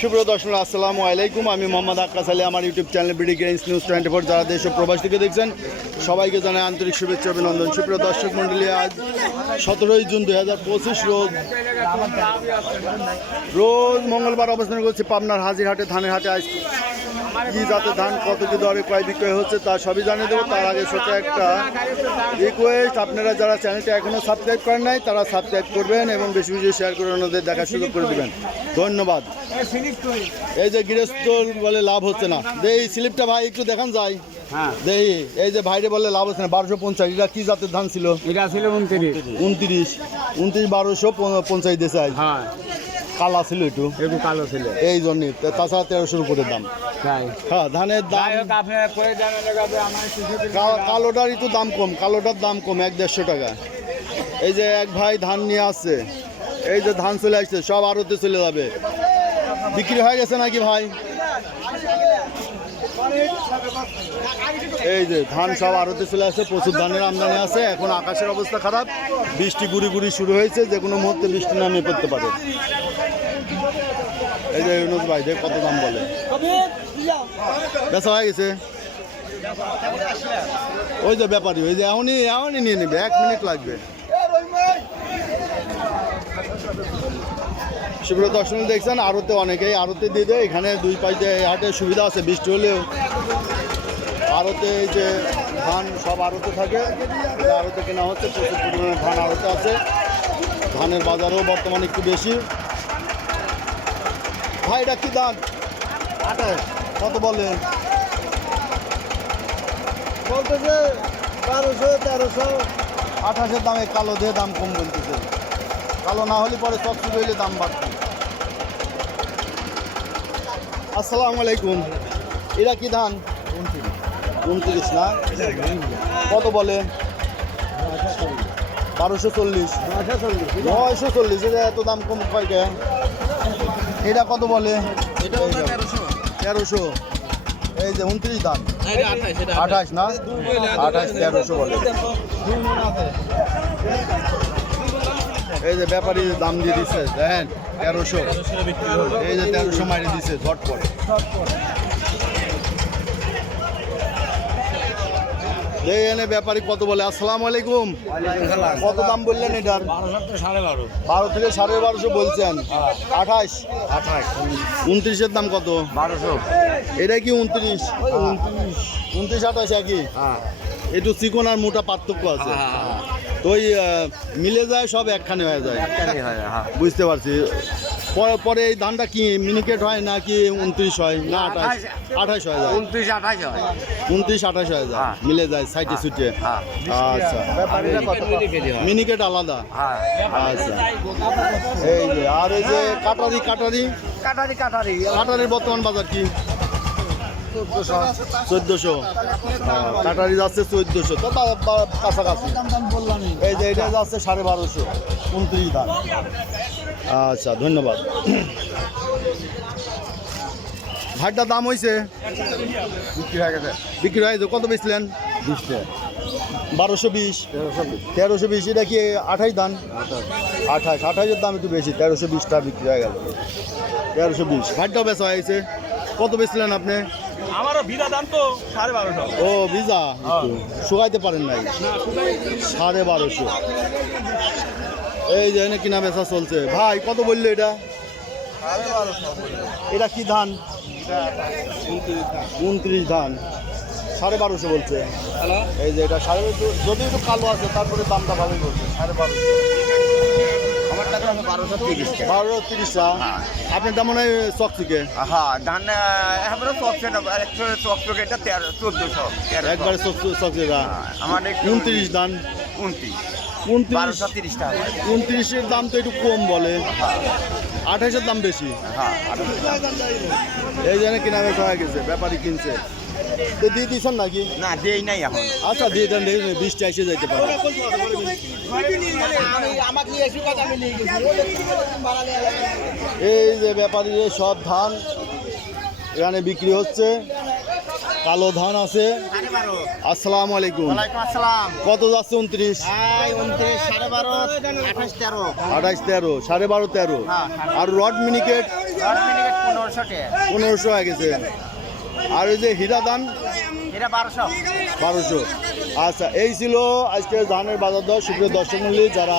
সুপ্রিয় দর্শক আসসালামু আলাইকুম। আমি মোহাম্মদ আক্কাস আলী। আমার YouTube channel BD grains news 24 যারা দেশ ও প্রবাস থেকে দেখছেন সবাইকে জানাই আন্তরিক শুভেচ্ছা অভিনন্দন। সুপ্রিয় দর্শক মণ্ডলী, আজ 17 জুন 2025 রোজ মঙ্গলবার অবস্থান করছি পাবনার হাজিরহাটে ধানের হাটে। আজ কি জাতের ধান কত কি দরে ক্রয় বিক্রয় হচ্ছে তা সবই জানিয়ে দেবো। তার আগে ছোট একটা রিকোয়েস্ট, আপনারা যারা চ্যানেলটা এখনও সাবস্ক্রাইব করেন নাই তারা সাবস্ক্রাইব করবেন এবং বেশি বেশি শেয়ার করে ওনাদের দেখার সুযোগ করে দেবেন। ধন্যবাদ। এই যে গৃহস্থ বলে লাভ হচ্ছে না, এই স্লিপটা ভাই একটু দেখান যায়। হ্যাঁ দেখি, এই যে ভাইরে বলে লাভ হচ্ছে না 1250। এটা কি জাতের ধান ছিল? এটা ছিল 29 1250 দিয়েছে। হ্যাঁ, কালা ছিল একটু কালো ছিল এই জন্যই। তাছাড়া 1300 উপরে দাম। হ্যাঁ, ধানের দাম কালোটার একটু দাম কম, কালোটার দাম কম 100-150 টাকা। এই যে এক ভাই ধান নিয়ে আসছে, এই যে ধান চলে আসছে সব আড়তে চলে যাবে। বিক্রি হয়ে গেছে নাকি ভাই? এই যে ধান সব আড়তে চলে আসছে, প্রচুর ধানের আমদানি আছে। এখন আকাশের অবস্থা খারাপ, বৃষ্টি গুড়ি গুড়ি শুরু হয়েছে, যে কোনো মুহূর্তে বৃষ্টি নামিয়ে পড়তে পারে। এই যে ইউনুস ভাই দেখ কত দাম বলে। বেচা হয়ে গেছে ওই যে ব্যাপারী, ওই যে এখনই নিয়ে নেবে, 1 মিনিট লাগবে। সুপ্রিয় দর্শক দেখছেন আড়তে অনেকেই আড়তে দিয়ে দেয়। এখানে দুই পাশে হাটে সুবিধা আছে, বৃষ্টি হলেও আড়তে এই যে ধান সব আড়তে থাকে, আড়তে কেনা হচ্ছে। প্রচুর পরিমাণে ধান আড়তে আছে। ধানের বাজারও বর্তমানে একটু বেশি। ভাই এটা কি দাম? 28 কত বলে? বলতেছে 1200-1300। 28-এর দামে কালো দিয়ে দাম কম বলতেছে। কালো না হলে পরে সব শুরু হইলে দাম বাড়বে। আসসালামু আলাইকুম। এরা কি ধান? 29 না? কত বলে? 1240 940। এটা এত দাম কম কয়টা? এটা কত বলে? 1300। এই যে 29 দাম 28 না? 28 1300 বলে। এই যে ব্যাপারী দাম দিয়ে দিচ্ছে দেখেন 1300। এই যে 1300 মারি দিচ্ছে ঝটপট। এই এনে ব্যাপারী কত বলে? আসসালামু আলাইকুম। কত দাম বললেন এটার? 12 থেকে 12.5 বলছেন। 28 29-এর দাম কত? 1200। এটা কি 29 28 একই? একটু চিকন আর মোটা পার্থক্য আছে। তো ওই মিলে যায়, সব একখানে হয়ে যায়। বুঝতে পারছি। পরে এই ধানটা কি মিনিকেট হয় নাকি 29 হয় না 28 হয়ে যায়? 29-28 হয়ে যায়, মিলে যায় সাইটে সুটে। আচ্ছা, মিনিকেট আলাদা। আচ্ছা, এই যে আর এই যে কাটারির বর্তমান বাজার কি? 1400। কাটারি যাচ্ছে 1400, তো কাছাকাছি। এই যে এটা যাচ্ছে 1250 29 দাম। আচ্ছা, ধন্যবাদ। ভাইটার দাম হয়েছে? বিক্রি হয়ে গেছে। কত বেচলেন? 1220 1320। এটা কি 28 দাম? 28-এর দাম একটু বেশি, 1320টা বিক্রি হয়ে গেল। 1320 ভাইটাও বেচা হয়েছে। কত বেচলেন আপনি? আমারও ভিজা দাম তো 1250। ও ভিজা শুকাইতে পারেন নাই? 1250। এই যে এনে কিনা বেচা চলছে। ভাই কত বললো এটা? এটা কি ধান? 29 ধান 1250 বলছে। এই যে এটা 1250, যদি একটু কালো আছে তারপরে দামটা ভালোই বলছে 1250। আমার টাকা 1230 টাকা। আপনার দাম মনে হয় চকচকে? হ্যাঁ, ধান এবারে চকচকে না, চকচকে এটা 1400 একবারে চকচকে। আমার 29 ধান 1230 টাকা। 29-এর দাম তো একটু কম বলে, 28-এর দাম বেশি। হ্যাঁ, এই জন্য কিনা বেচা হয়ে গেছে, ব্যাপারী কিনছে। তো দিয়ে দিয়েছেন নাকি? না দেই নাই এখন। আচ্ছা, দিয়ে দেন, বৃষ্টি এসে যাইতে পারে। এই যে ব্যাপারী সব ধান এখানে বিক্রি হচ্ছে। কালো ধান আছে। আসসালামু আলাইকুম। কত যাচ্ছে? 29 28 13 12.5 13 আর রড মিনিকেট 1500 হয়ে গেছে। আর ওই যে হীরা ধান এটা 1200। 1200। আচ্ছা, এই ছিল আজকে ধানের বাজার দর। সুপ্রিয় দর্শক মণ্ডলী, যারা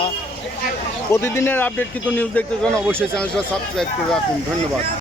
প্রতিদিনের আপডেট কিন্তু নিউজ দেখতে চান অবশ্যই চ্যানেলটা সাবস্ক্রাইব করে রাখুন। ধন্যবাদ।